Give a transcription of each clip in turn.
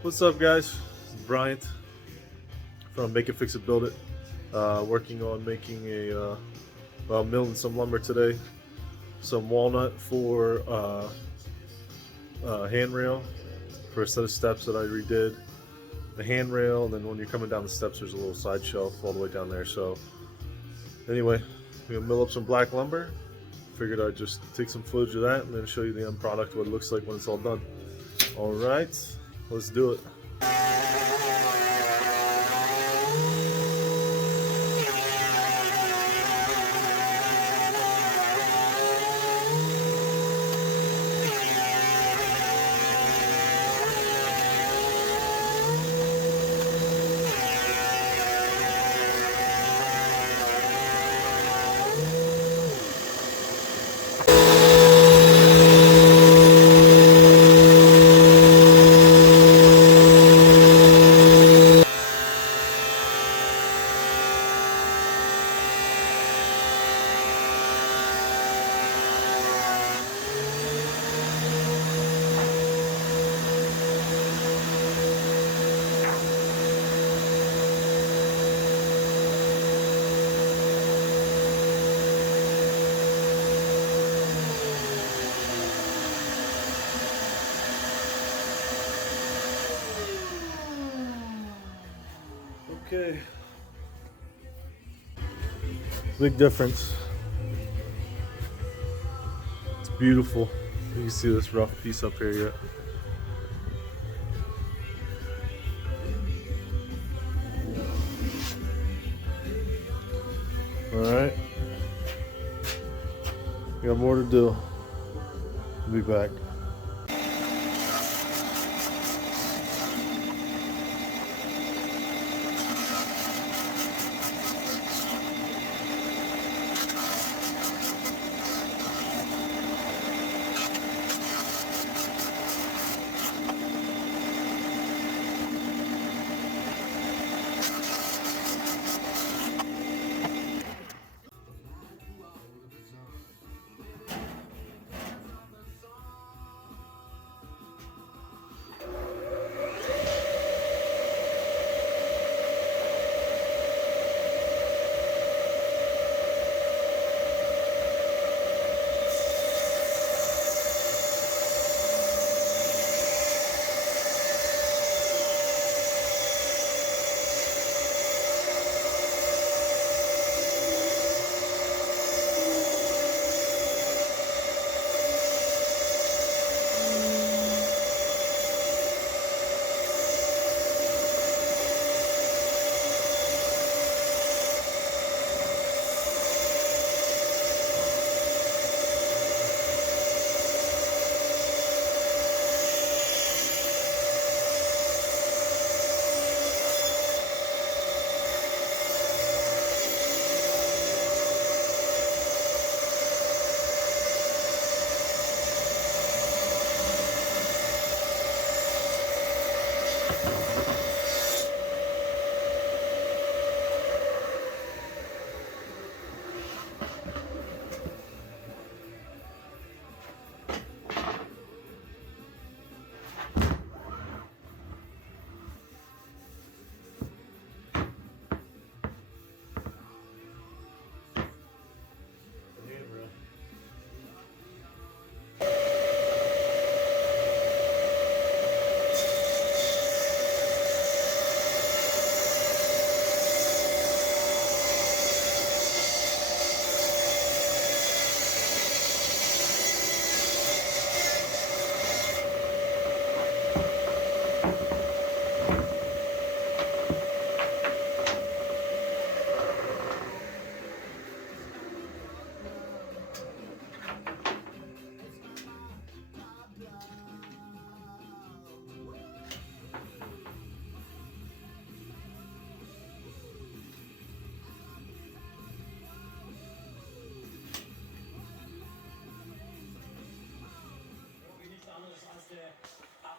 What's up, guys? It's Bryant from Makeit.Fixit.Buildit. Working on making milling some lumber today. Some walnut for handrail for a set of steps that I redid. The handrail, and then when you're coming down the steps, there's a little side shelf all the way down there. So anyway, we're gonna mill up some black lumber. Figured I'd just take some footage of that and then show you the end product, what it looks like when it's all done. All right, let's do it. Okay. Big difference. It's beautiful. You can see this rough piece up here yet. Alright. We got more to do. We'll be back.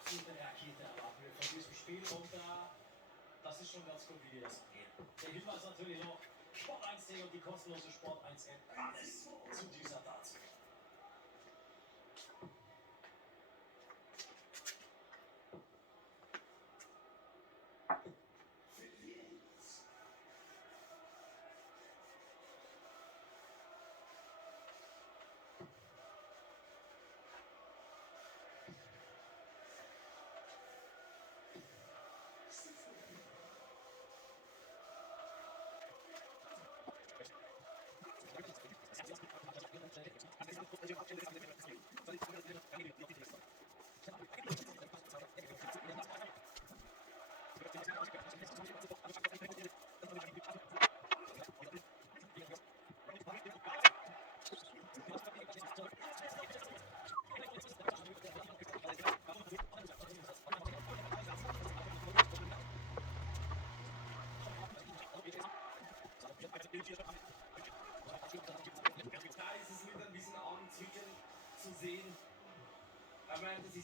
absolute Rakete erwarten wir von diesem Spiel und das ist schon ganz gut, wie wir das angehen. Der Hinweis natürlich noch, Sport 1.de und die kostenlose Sport 1 App, alles zu dieser Darts.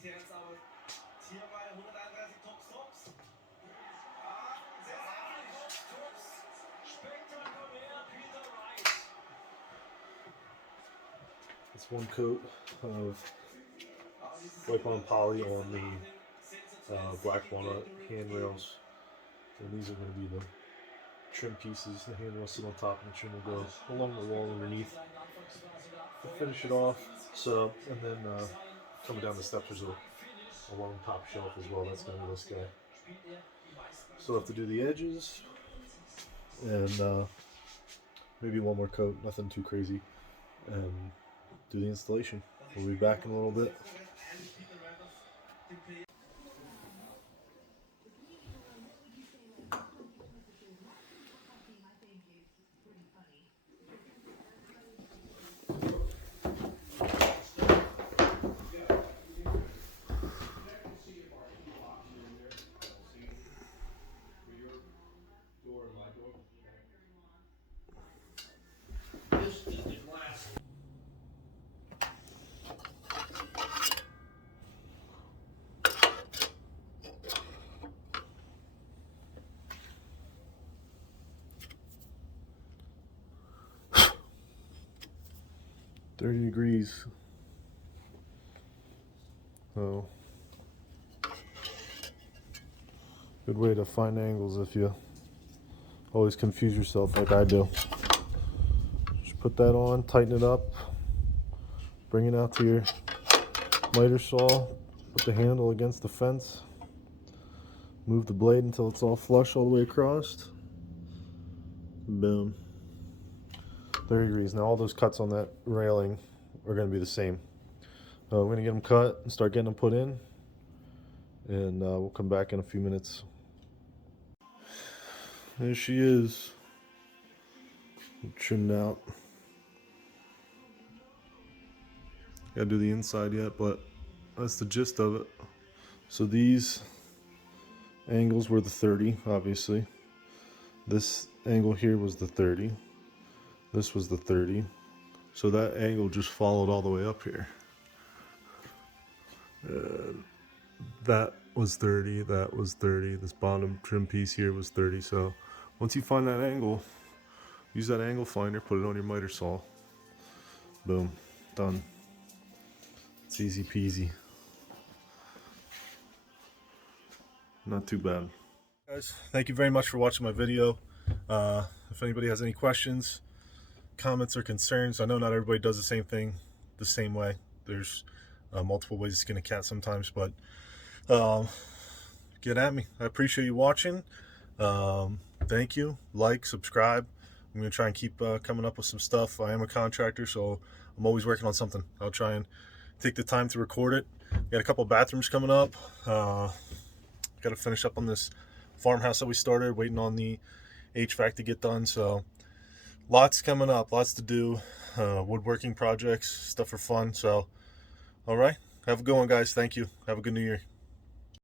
jetzt aber hier bei 131 Tops. Sehr, sehr viele Tops. Spektakulär, Peter Wright. It's one coat of wipe-on poly on the black walnut handrails, and these are going to be the trim pieces. The handrails sit on top, and the trim will go along the wall underneath to finish it off. So, and then coming down the steps, there's a long top shelf as well. That's going to be this guy. Still have to do the edges, and maybe one more coat, nothing too crazy, and do the installation. We'll be back in a little bit. $30 degrees. So, good way to find angles if you always confuse yourself like I do. Just put that on, tighten it up, bring it out to your miter saw, put the handle against the fence, move the blade until it's all flush all the way across. Boom. 30 degrees. Now all those cuts on that railing are going to be the same. I'm going to get them cut and start getting them put in, and we'll come back in a few minutes. There she is, trimmed out. Gotta do the inside yet, but that's the gist of it. So these angles were the 30, obviously. This angle here was the 30. This was the 30. So that angle just followed all the way up here. That was 30, that was 30. This bottom trim piece here was 30. So once you find that angle, use that angle finder, put it on your miter saw. Boom, done. It's easy peasy. Not too bad. Guys, thank you very much for watching my video. If anybody has any questions, comments, or concerns, I know not everybody does the same thing the same way. There's multiple ways to skin a cat sometimes, but get at me. I appreciate you watching. Thank you. Like, subscribe. I'm going to try and keep coming up with some stuff. I am a contractor, so I'm always working on something. I'll try and take the time to record it. Got a couple bathrooms coming up. Got to finish up on this farmhouse that we started, waiting on the HVAC to get done. So lots coming up, lots to do. Woodworking projects, stuff for fun. So all right, have a good one, guys. Thank you. Have a good new year.